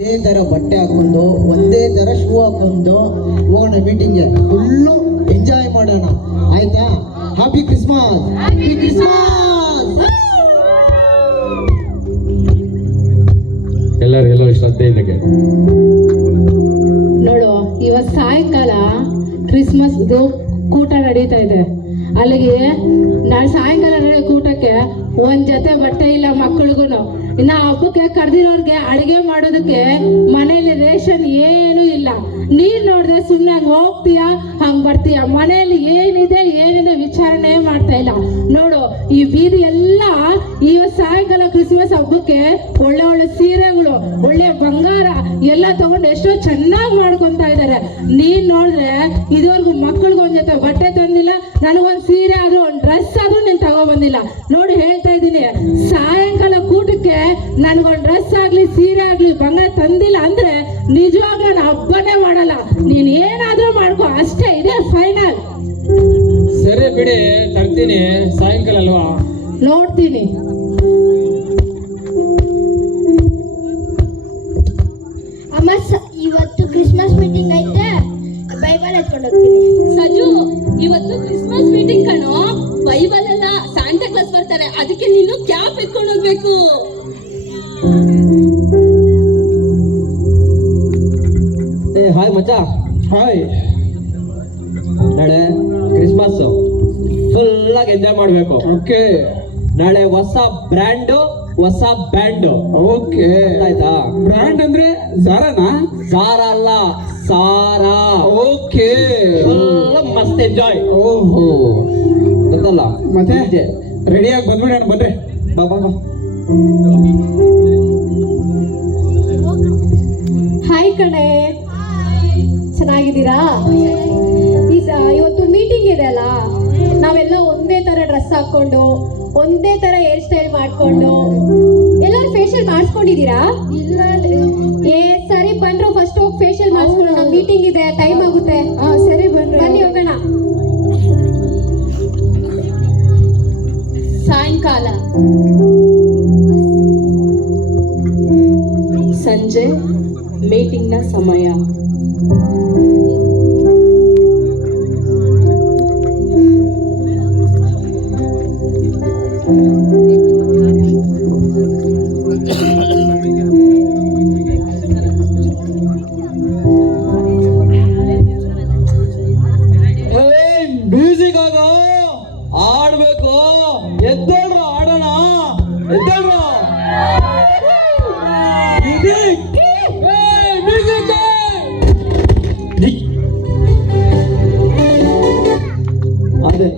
ಒಂದೇ ತರ ಬಟ್ಟೆ ಹಾಕೊಂಡು ಒಂದೇ ತರ ಶೂ ಹಾಕೊಂಡು ಹೋಗೋಣ ಮೀಟಿಂಗ್ಗೆ. ಫುಲ್ಲು ಎಂಜಾಯ್ ಮಾಡೋಣ, ಆಯ್ತಾ? Happy Christmas, happy Christmas. ಎಲ್ಲರೂ ಶ್ರದ್ಧೆ ಇದಕ್ಕೆ ನೋಡು, ಇವತ್ತು ಸಾಯಂಕಾಲ ಕ್ರಿಸ್ಮಸ್ ಕೂಟ ನಡೀತಾ ಇದೆ. ಅಲ್ಲಿಗೆ ನಾಳೆ ಸಾಯಂಕಾಲ ನಡೆಯೋ ಕೂಟಕ್ಕೆ ಒಂದ್ ಜೊತೆ ಬಟ್ಟೆ ಇಲ್ಲ ಮಕ್ಕಳಿಗೂ. ಇನ್ನ ಹಬ್ಬಕ್ಕೆ ಕರೆದಿರೋರ್ಗೆ ಅಡಿಗೆ ಮಾಡೋದಕ್ಕೆ ಮನೇಲಿ ರೇಷನ್ ಏನು ಇಲ್ಲ. ನೀರ್ ನೋಡಿದ್ರೆ ಸುಮ್ಮನೆ ಹಂಗ ಹೋಗ್ತೀಯ ಹಂಗ್ ಬರ್ತೀಯ, ಮನೆಯಲ್ಲಿ ಏನಿದೆ ವಿಚಾರಣೆ ಮಾಡ್ತಾ ಇಲ್ಲ. ನೋಡು, ಈ ಬೀದಿ ಎಲ್ಲ ಇವತ್ತು ಸಾಯಂಕಾಲ ಕ್ರಿಸ್ಮಸ್ ಹಬ್ಬಕ್ಕೆ ಒಳ್ಳೆ ಸೀರೆಗಳು, ಒಳ್ಳೆ ಬಂಗಾರ ಎಲ್ಲ ತಗೊಂಡು ಎಷ್ಟೋ ಚೆನ್ನಾಗಿ ಮಾಡ್ಕೊಂತ ಇದ್ದಾರೆ. ನೀನ್ ನೋಡಿದ್ರೆ ಇದುವರೆಗೂ ಮಕ್ಕಳಿಗೆ ಒಂದ್ ಜೊತೆ ಬಟ್ಟೆ ತಂದಿಲ್ಲ, ನನಗೊಂದ್ ಸೀರೆ ಆದ್ರೂ ಒಂದ್ ಡ್ರೆಸ್ ಆದ್ರೂ ನೀನ್ ತಗೊಬಂದಿಲ್ಲ. ನೋಡಿ, ಹೇಳ್ತಾ ಇದ್ದೀನಿ, ಸಾಯಂಕಾಲ ಕೂಟಕ್ಕೆ ನನ್ಗೊಂದ್ ಡ್ರೆಸ್ ಆಗ್ಲಿ ಸೀರೆ ಆಗ್ಲಿ ಬಂಗಾರ ತಂದಿಲ್ಲ ಅಂದ್ರೆ ನಿಜವಾಗ್ಲೂ ನಾನು ಹಬ್ಬನೇ ಮಾಡಲ್ಲ. ನೀನ್ ಏನಾದ್ರೂ ಮಾಡ್ಕೊ ಅಷ್ಟೇ, ಇದೆ ಫೈನಲ್. ಸರಿ ಬಿಡಿ, ತರ್ತೀನಿ. ಸಾಯಂಕಾಲ ಅಲ್ವಾ? ನೋಡ್ತೀನಿ. ಅಮ್ಮ, ಇವತ್ತು ಕ್ರಿಸ್ಮಸ್ ಮೀಟಿಂಗ್ ಐತೆ, ಬೈಬಲ್ ಎತ್ಕೊಂಡು ಹೋಗ್ತೀನಿ. ಸಜು, ಇವತ್ತು ಕ್ರಿಸ್ಮಸ್ ಮೀಟಿಂಗ್ ಕಣೋ. ಬೈಬಲ್ ಅಲ್ಲ, ಸಾಂಟಾ ಕ್ಲಾಸ್ ಬರ್ತಾರೆ, ಅದಕ್ಕೆ ನೀನು ಕ್ಯಾಪ್ ಎತ್ಕೊಂಡು ಹೋಗ್ಬೇಕು. ಹಾಯ್ ಮಚ್ಚ, ಹಾಯ್. ನಾಳೆ ಕ್ರಿಸ್ಮಸ್ ಫುಲ್ ಆಗಿ ಎಂಜಾಯ್ ಮಾಡ್ಬೇಕು. ಓಕೆ. ನಾಳೆ ಹೊಸ ಬ್ರ್ಯಾಂಡು, ಹೊಸ ಬ್ಯಾಂಡ್. ಓಕೆ, ಆಯ್ತಾ? ಬ್ರ್ಯಾಂಡ್ ಅಂದ್ರೆ ಜಾರಾನಾ? ಸಾರ ಅಲ್ಲ, ಸಾರಾ. ಓಕೆ, ಫುಲ್ ಮಸ್ತ್ ಎಂಜಾಯ್. ಓಹೋ, ಗೊತ್ತಲ್ಲ? ಮತ್ತೆ ರೆಡಿಯಾಗಿ ಬಂದ್ಬಿಡೋಣ, ಬಂದ್ರೆ. ಬಾ ಬಾ ಬಾ. ಹಾಯ್ ಕಣೆ, ಚೆನ್ನಾಗಿದ್ದೀರಾ? ಇವತ್ತು ಮೀಟಿಂಗ್ ಇದೆ ಅಲ್ಲ, ನಾವೆಲ್ಲ ಒಂದೇ ತರ ಡ್ರೆಸ್ ಹಾಕೊಂಡು ಒಂದೇ ತರ ಹೇರ್ ಸ್ಟೈಲ್ ಮಾಡ್ಕೊಂಡು ಎಲ್ಲರೂ ಫೇಶಿಯಲ್ ಮಾಡಿಸ್ಕೊಂಡಿದ್ದೀರಾ? ಇಲ್ಲ. ಸರಿ ಬನ್ರು, ಫಸ್ಟ್ ಹೋಗಿ ಫೇಶಿಯಲ್ ಮಾಡಿಸ್ಕೊಳ್ಳೋಣ. ಮೀಟಿಂಗ್ ಇದೆ, ಟೈಮ್ ಆಗುತ್ತೆ. ಸರಿ ಬನ್ನಿ ಹೋಗೋಣ. ಸಾಯಂಕಾಲ ಸಂಜೆ ಮೀಟಿಂಗ್ ನ ಸಮಯ. ಮ್ಯೂಸಿಕ್ ಆಗೋ, ಆಡ್ಬೇಕು. ಎದ್ದೋಳ್ರು, ಆಡೋಣ. ಎದ್ದೋಳ್ರು. ಅದೇ